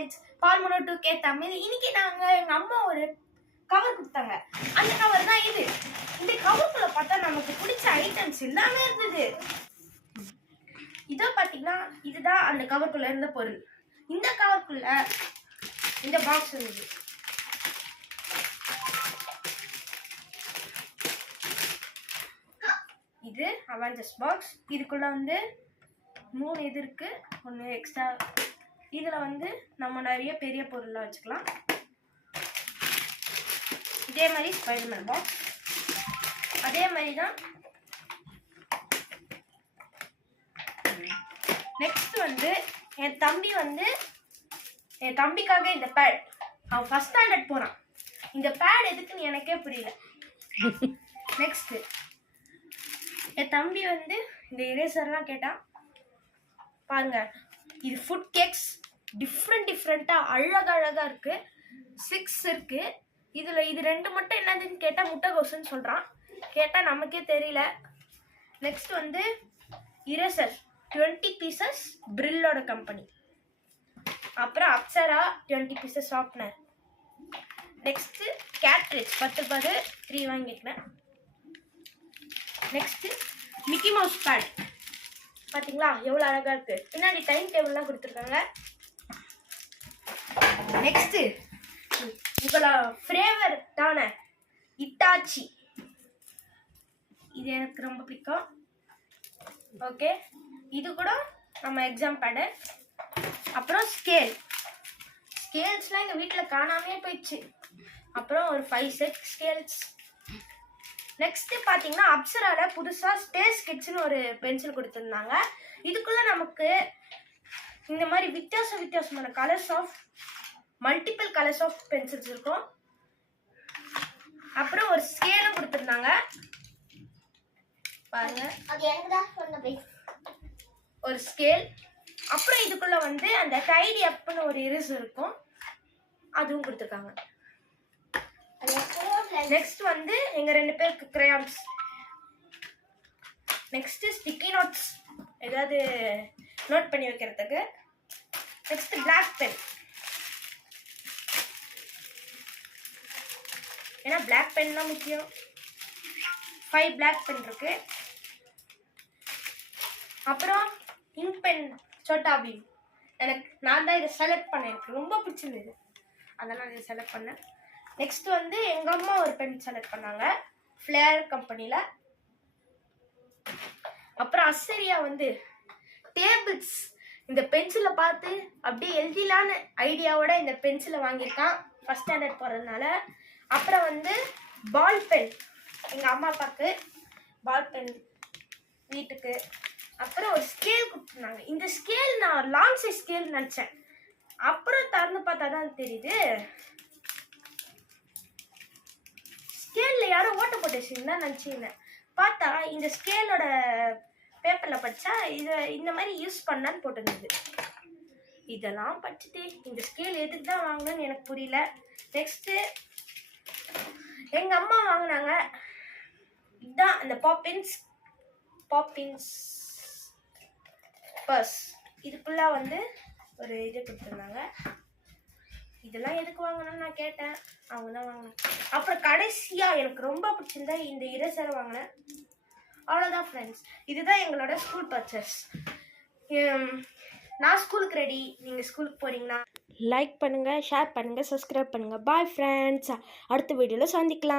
Friends, பால்மனோ 2K Tamil. இன்னைக்கு எங்க அம்மா ஒரு கவர் கொடுத்தாங்க. அந்த கவர் தான் இது. இந்த கவருக்குள்ள பார்த்தா நமக்கு பிடிச்ச ஐட்டம்ஸ் எல்லாமே இருந்தது. இதோ பாத்தீங்கன்னா இதுதான் அந்த கவருக்குள்ள இருந்த பொருள். இந்த கவருக்குள்ள இந்த பாக்ஸ் இருந்தது. இது அவெஞ்சர்ஸ் பாக்ஸ். இதுக்குள்ள வந்து 3 இது இருக்கு, 1 எக்ஸ்ட்ரா. இதுல வந்து நம்ம நிறைய பெரிய பொருள்லாம் வச்சுக்கலாம். இதே மாதிரி ஸ்பைடர்மேன் பாக்ஸ், அதே மாதிரி தான். நெக்ஸ்ட் வந்து என் தம்பிக்காக இந்த பேட். அவன் ஃபர்ஸ்ட் ஸ்டாண்டர்ட் போறான். இந்த பேட் எதுக்குன்னு எனக்கே புரியல. நெக்ஸ்ட் என் தம்பி வந்து இந்த இரேசர்லாம் கேட்டான். பாருங்க, இது ஃபுட் கேக்ஸ். டிஃப்ரெண்டா அழகா இருக்கு. 6 இருக்கு. இதுல இது 2 மட்டும் என்னதுன்னு கேட்டா முட்டைகோசுன்னு சொல்றான். கேட்டா நமக்கே தெரியல. நெக்ஸ்ட் வந்து இரேசர் 20 பீசஸ் பிரில்லோட கம்பெனி. அப்புறம் Apsara 20 pieces sharpener. Next cartridge 10 ரூபாய் 3 வாங்கிக்கிறேன். Next Mickey Mouse pad. பாத்தீங்களா எவ்வளவு அழகா இருக்கு. பின்னாடி டைம் டேபிள்லாம் கொடுத்துருக்காங்க. நெக்ஸ்ட் உங்களோட ஃபேவரட்டான இட்டாச்சி. இது எனக்கு ரொம்ப பிடிக்கும். ஓகே, இது கூட நம்ம எக்ஸாம் பேடு. அப்புறம் ஸ்கேல்ஸ்லாம் எங்கள் வீட்டில் காணாமே போயிடுச்சு. அப்புறம் ஒரு 5 செட் ஸ்கேல்ஸ். நெக்ஸ்ட் பார்த்தீங்கன்னா அப்சரால புதுசாக ஸ்பேஸ் கிட்ஸ்னு ஒரு பென்சில் கொடுத்துருந்தாங்க. இதுக்குள்ள நமக்கு இந்த மாதிரி வித்தியாசமான மல்டிபிள் கலர்ஸ் ஆஃப் பென்சில்ஸ் இருக்கும். அப்புறம் ஒரு ஸ்கேலும் கொடுத்துருந்தாங்க. பாருங்க, ஒரு ஸ்கேல். அப்புறம் இதுக்குள்ள வந்து அந்த டைடி அப்னு ஒரு இரிஸ் இருக்கும், அதுவும் கொடுத்துருக்காங்க. நெக்ஸ்ட் வந்து எங்க 2 பேருக்கு கிரயான்ஸ். நெக்ஸ்ட் ஸ்டிக்கி நோட்ஸ், ஏதாவது நோட் பண்ணி வைக்கிறதுக்கு. நெக்ஸ்ட் பிளாக் பென், ஏன்னா பிளாக் பென் தான் முக்கியம். 5 பிளாக் பென் இருக்கு. அப்புறம் இங்க் பென் சோட்டா பீம். நான் தான் இதை செலக்ட் பண்ணேன். எனக்கு ரொம்ப பிடிச்சிருந்தது, அதெல்லாம் இதை செலக்ட் பண்ணேன். நெக்ஸ்ட் வந்து எங்க அம்மா ஒரு பென் செலக்ட் பண்ணாங்க, ஃபிளேர் கம்பெனில. அப்புறம் அசரியா வந்து டேபிள்ஸ். இந்த பென்சிலை பார்த்து அப்படியே எழுதிலான்னு ஐடியாவோட இந்த பென்சிலை வாங்கியிருக்கான், ஃபர்ஸ்ட் ஸ்டாண்டர்ட் போறதுனால. அப்புறம் வந்து பால் பென், எங்க அம்மா அப்பாவுக்கு பால் பென் வீட்டுக்கு. அப்புறம் ஒரு ஸ்கேல் கொடுத்துருந்தாங்க. இந்த ஸ்கேல் நான் லாங் சைஸ் ஸ்கேல் நினைச்சேன். அப்புறம் திறந்து பார்த்தா தான் தெரியுது ஸ்கேல்ல யாரும் ஓட்ட போட்டு வச்சிருந்தா நினைச்சிருந்தேன். பார்த்தா இந்த ஸ்கேலோட பேப்பர்ல படிச்சா இதை இந்த மாதிரி யூஸ் பண்ணான்னு போட்டுருந்தது. இதெல்லாம் படிச்சுட்டு இந்த ஸ்கேல் எதுக்கு தான் வாங்கினேன்னு எனக்கு புரியல. நெக்ஸ்ட் எங்க அம்மா வாங்கினாங்க இதுதான் அந்த பாப்பின்ஸ் பர்ஸ். இதுக்குள்ள வந்து ஒரு இது கொடுத்துருந்தாங்க. இதெல்லாம் எதுக்கு வாங்கணும்னு நான் கேட்டேன், அவங்க தான் வாங்கினேன். அப்புறம் கடைசியா எனக்கு ரொம்ப பிடிச்சிருந்தா இந்த இரேசரை வாங்கினேன். அவ்வளோதான் ஃப்ரெண்ட்ஸ், இதுதான் எங்களோட ஸ்கூல் பர்ச்சேஸ். நான் ஸ்கூலுக்கு ரெடி. நீங்கள் ஸ்கூலுக்கு போகிறீங்கன்னா லைக் பண்ணுங்கள், ஷேர் பண்ணுங்கள், சப்ஸ்கிரைப் பண்ணுங்கள். பாய் ஃப்ரெண்ட்ஸ், அடுத்த வீடியோவில் சந்திக்கலாம்.